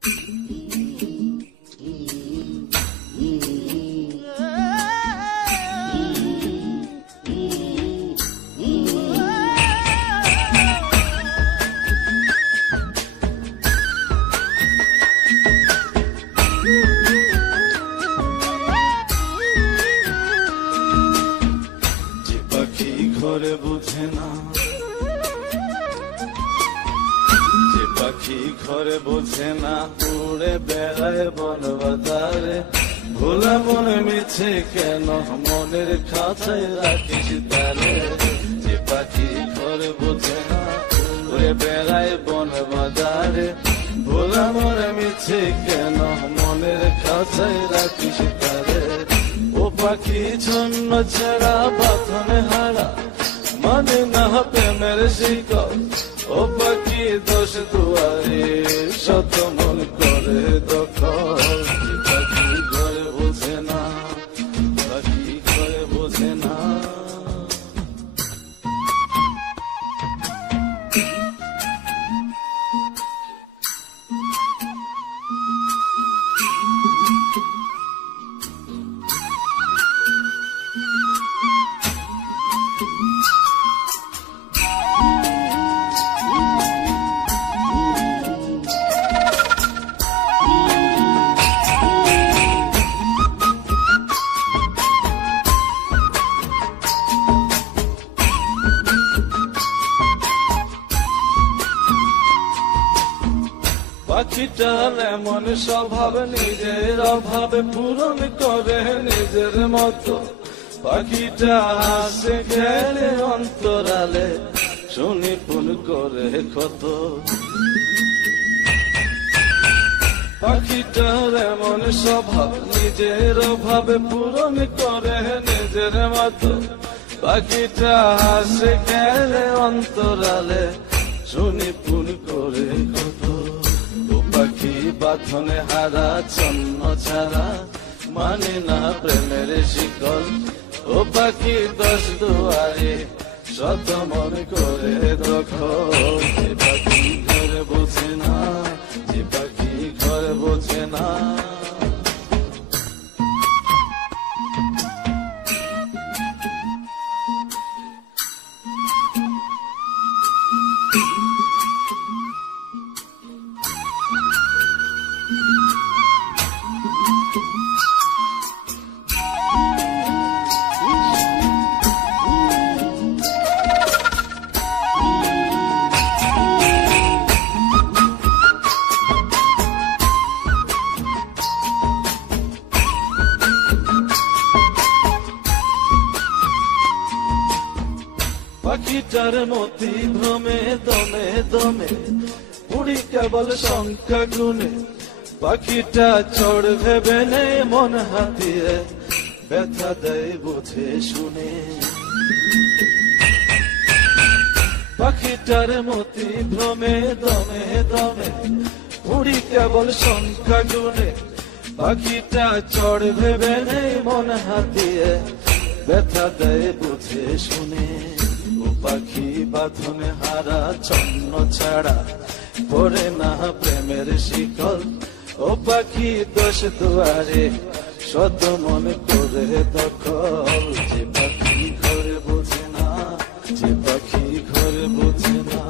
ঘরে বুঝে না, যে পাখি ঘরে বোঝে না, উড়ে বেড়ায় বন বাজারে। ভোলা মনে মিছে কেন মনের খাঁচায় রাখিস তারে। যে পাখি ঘরে বোঝে না, উড়ে বেড়ায় বন বাজারে। ভোলা মনে মিছে কেন মনের খাঁচায় রাখিস তারে। ও পাখি ছন্ন ছেড়া বাঁধনে হারা, মানে না প্রেমের শিকল। ও পাখি দোষ দুয়ারে, শত মন করে দখল। পাখি ঘরে বোঝে না, পাখি ঘরে বোঝে না। পাখিটার এমন স্বভাব, নিজের অভাবে পূরণ করে নিজের মতো। পাখিটা হাসে খেলে অন্তরালে, শুনি পুন করে ক্ষত। পাখিটার এমন স্বভাব, নিজের অভাবে পূরণ করে নিজের মতো। পাখিটা হাসে খেলে অন্তরালে, শুনি পুন করে ক্ষত। পাখি বাঁধনে হারা, ছন্ন ছাড়া, মানে না প্রেমের শিকল। ও পাখি দশ দুয়ারে, শত মন করে দখল। যে পাখি ঘরে বোঝে না, যে পাখি ঘরে বোঝে না। পাখিটার মতি ভ্রমে দমে দমে, উড়ি কেবল সংখ্যা গুনে। পাখিটা চড় ভেবে নেই মন হাতিয়ে, ব্যথা দেয় বুঝে শুনে। পাখিটার মতি ভ্রমে দমে দমে, উড়ি কেবল সংখ্যা গুনে। পাখিটা চড় ভেবে নেই মন হাতিয়ে, ব্যথা দেয় বুঝে শুনে। পাখি বাঁধনে হারা, ছন্ন ছাড়া, পড়ে না প্রেমের শিকল। ও পাখি দোষ দুয়ারে, শত মন করে দখল। যে পাখি ঘরে বোঝে না, যে পাখি ঘরে বোঝে না।